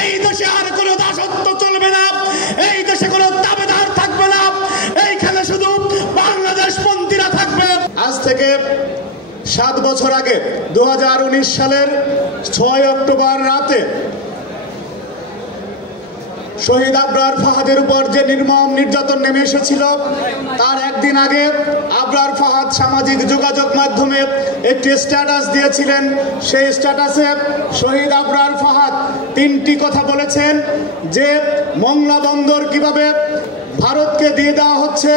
এই দেশে আর কোনো দাসত্ব চলবে না, এই দেশে কোনো দাবেদার থাকবে না, এইখানে শুধু বাংলাদেশপন্থীরা থাকবে। আজ থেকে 7 বছর আগে 2019 সালের 6 অক্টোবর রাতে শহীদ আবরার ফাহাদের উপর যে নির্মম নির্যাতন নেমে এসেছিল, তার একদিন আগে আবরার ফাহাদ সামাজিক যোগাযোগ মাধ্যমে একটি স্ট্যাটাস দিয়েছিলেন। সেই স্ট্যাটাসে শহীদ আবরার ফাহাদ 3টি কথা বলেছেন, যে মংলা বন্দর কিভাবে ভারতকে দিয়ে দেওয়া হচ্ছে,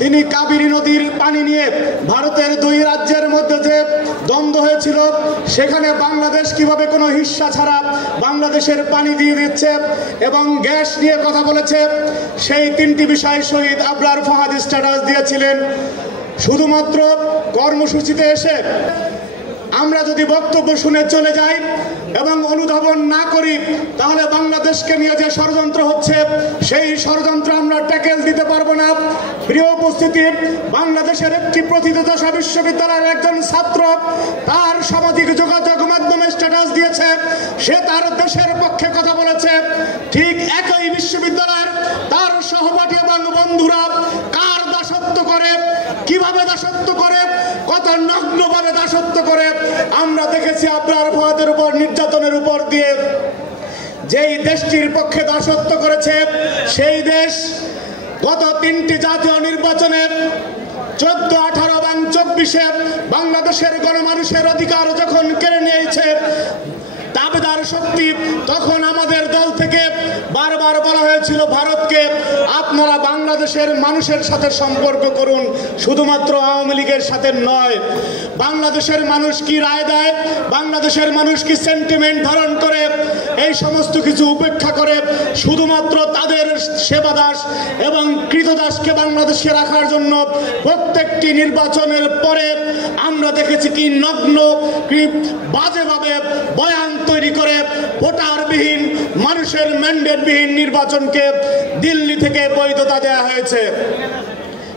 তিনি কাবেরী নদীর পানি নিয়ে ভারতের 2 রাজ্যের মধ্যে যে দ্বন্দ্ব হয়েছিল সেখানে বাংলাদেশ কিভাবে কোনো হিস্সা ছাড়া বাংলাদেশের পানি দিয়ে দিচ্ছে, এবং গ্যাস নিয়ে কথা বলেছে। সেই 3টি বিষয় শহীদ আবরার ফাহাদ স্ট্যাটাস দিয়েছিলেন। শুধুমাত্র কর্মসূচিতে এসে আমরা যদি বক্তব্য শুনে চলে যাই এবং অনুধাবন না করি, তাহলে বাংলাদেশকে নিয়ে যে ষড়যন্ত্র হচ্ছে সেই ষড়যন্ত্র আমরা ট্যাকেল দিতে পারবো না। প্রিয় উপস্থিতি, বাংলাদেশের একটি প্রথিতযশা বিশ্ববিদ্যালয়ের একজন ছাত্র তার সামাজিক যোগাযোগ মাধ্যমে স্ট্যাটাস দিয়েছে, সে তার দেশের পক্ষে কথা বলেছে। ঠিক একই বিশ্ববিদ্যালয়ের তার সহপাঠী এবং বন্ধুরা কার দাসত্ব করে, কিভাবে দাসত্ব করে, কত নগ্নভাবে দাসত্ব করে আমরা দেখেছি। আবরার ফাহাদের উপর নির্যাতনের উপর দিয়ে যেই দেশটির পক্ষে দাসত্ব করেছে, সেই দেশ গত 3টি জাতীয় নির্বাচনে 14, 18 এবং 24-এ বাংলাদেশের গণমানুষের অধিকার যখন কেড়ে নিয়েছে দাবেদার শক্তি, তখন আমাদের দল থেকে বারবার বলা হয়েছিল ভারতকে, আপনারা বাংলাদেশের মানুষের সাথে সম্পর্ক করুন, শুধুমাত্র আওয়ামী লীগের সাথে নয়। বাংলাদেশের মানুষ কি রায় দেয়, বাংলাদেশের মানুষ কি সেন্টিমেন্ট ধারণ করে, এই সমস্ত কিছু উপেক্ষা করে শুধুমাত্র তাদের সেবাদাস এবং কৃতদাসকে বাংলাদেশে রাখার জন্য প্রত্যেকটি নির্বাচনের পরে আমরা দেখেছি কি নগ্ন, কি বাজেভাবে বয়ান তৈরি করে ভোটারবিহীন, মানুষের ম্যান্ডেটবিহীন নির্বাচনকে দিল্লি থেকে বৈধতা দেওয়া হয়েছে।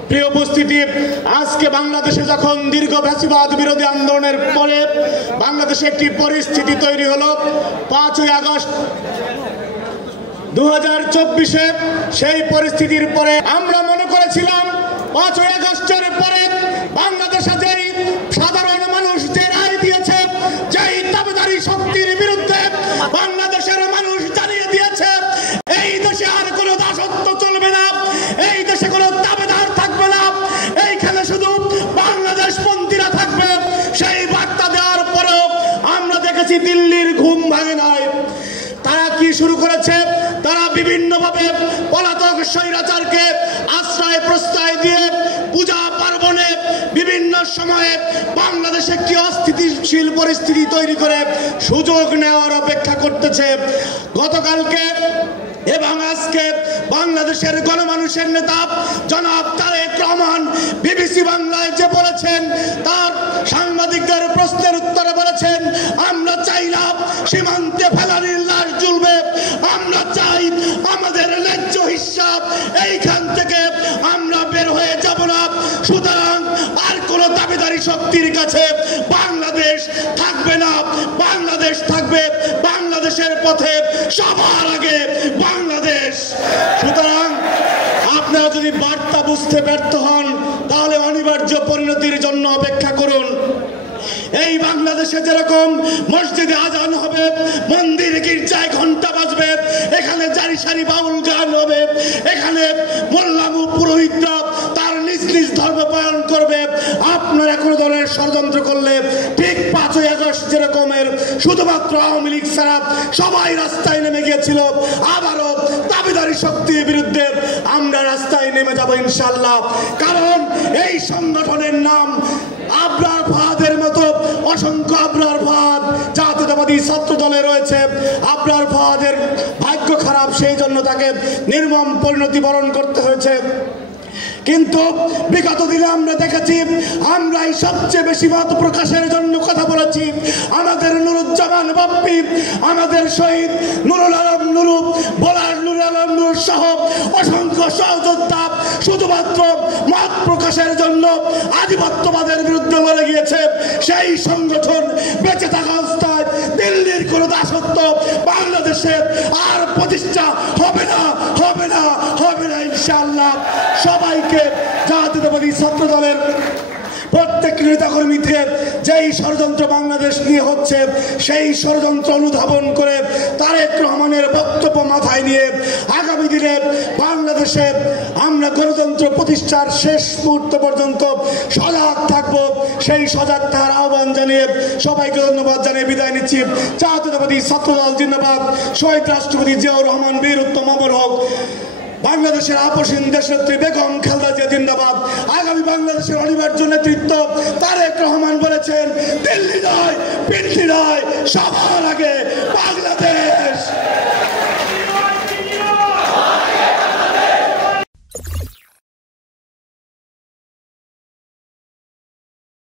প্রিয় উপস্থিতি, আজকে বাংলাদেশে যখন দীর্ঘ ফ্যাসিবাদ বিরোধী আন্দোলনের পরে বাংলাদেশে একটি পরিস্থিতি তৈরি হলো 5ই আগস্ট 2024-এ, সেই পরিস্থিতির পরে আমরা মনে করেছিলাম 5ই আগস্টের পরে বাংলাদেশে যেই সাধারণ মানুষ যে রায় দিয়েছে, যেই দাবিদারি শক্তির বিরুদ্ধে বাংলাদেশের মানুষ জানিয়ে দিয়েছে এই দেশে আর কোনো দাসত্ব চলবে না, এই দেশে কোনো দাবিদার থাকবে না, এইখানে শুধু বাংলাদেশপন্থীরা থাকবে, সেই বার্তা দেওয়ার পরেও আমরা দেখেছি দিল্লির ঘুম ভাঙে নাই। তারা কি শুরু করেছে, তারা বিভিন্নভাবে পলাতক স্বৈরাচারকে আশ্রয় প্রশ্রয় দিয়ে পূজা পার্বণে বিভিন্ন সময়ে বাংলাদেশে কি অস্থিতিশীল পরিস্থিতি তৈরি করে সুযোগ নেওয়ার অপেক্ষা করতেছে। গতকালকে এবং আজকে বাংলাদেশের গণমানুষের নেতা জনাব তারেক রহমান বিবিসি বাংলায় যে বলেছেন, তার সাংবাদিকদের প্রশ্নের উত্তরে বলেছেন, আমরা চাই না সীমান্তে ফেলানির লাশ ঝুলবে, আমরা চাই আমাদের ন্যায্য হিসাব এইখান থেকে আমরা বের হয়ে যাব না। সুতরাং আর কোন দাবিদারি শক্তির কাছে বাংলাদেশ থাকবে না, বাংলাদেশ থাকবে বাংলাদেশের পথে, সবার আগে বাংলাদেশ। সুতরাং আপনারা যদি বার্তা বুঝতে ব্যর্থ হন, তাহলে অনিবার্য পরিণতির জন্য অপেক্ষা করুন। এই বাংলাদেশে যেরকম মসজিদে আজান হবে, মন্দির গির্জায় ঘন্টা বাজবে, এখানে জারি সারি বাউল গান হবে, এখানে মোল্লামু পুরোহিতরা তার নিজ নিজ ধর্ম পালন করবে। আপনারা কোনো ধরনের ষড়যন্ত্র করলে ঠিক 5ই আগস্ট যেরকমের শুধুমাত্র আওয়ামী লীগ ছাড়া সবাই রাস্তায় নেমে গিয়েছিল, আবারও দাবিদারি শক্তির বিরুদ্ধে আমরা রাস্তায় নেমে যাব ইনশাআল্লাহ। কারণ এই সংগঠনের নাম আবরার ফাহাদের মতো অসংখ্য আবরার ফাহাদ জাতীয়তাবাদী ছাত্র দলে রয়েছে। আবরার ফাহাদের ভাগ্য খারাপ, সেই জন্য তাকে নির্মম পরিণতি বরণ করতে হয়েছে। কিন্তু বিগত দিনে আমরা দেখেছি, আমরাই সবচেয়ে বেশি মত প্রকাশের জন্য কথা বলেছি। আমাদের নুরুজ্জামান বাপ্পি, আমাদের শহীদ নুরুল আলম নুরু, বোলার নুরুল আলম নুর সহ অসংখ্য সহযোদ্ধা শুধুমাত্র মত প্রকাশের জন্য আধিপত্যবাদের বিরুদ্ধে লড়ে গিয়েছে, সেই সংগঠন বেঁচে থাকা অবস্থায় দিল্লির কোন দাসত্ব বাংলাদেশে আর প্রতিষ্ঠা হবে না, হবে না, হবে না ইনশাআল্লাহ। সবাইকে জাতীয়তাবাদী ছাত্র দলের প্রত্যেক নেতাকর্মীকে যেই ষড়যন্ত্র বাংলাদেশ নিয়ে হচ্ছে সেই ষড়যন্ত্র অনুধাবন করে তারেক রহমানের বক্তব্য মাথায় নিয়ে আগামী দিনে বাংলাদেশে আমরা গণতন্ত্র প্রতিষ্ঠার শেষ মুহূর্ত পর্যন্ত সজাগ থাকব, সেই সজাগ থাকার আহ্বান জানিয়ে সবাইকে ধন্যবাদ জানিয়ে বিদায় নিচ্ছি। জাতীয়তাবাদী ছাত্রদল জিন্দাবাদ। শহীদ রাষ্ট্রপতি জিয়াউর রহমান, বীর উত্তম অমর হোক। বাংলাদেশের আপসীন দেশনেত্রী বেগম খালেদা জিয়া জিন্দাবাদ। আগামী বাংলাদেশের অনিবার্য নেতৃত্ব তারেক রহমান বলেছেন, দিল্লি নয়, পিন্ডি নয়, সবার আগে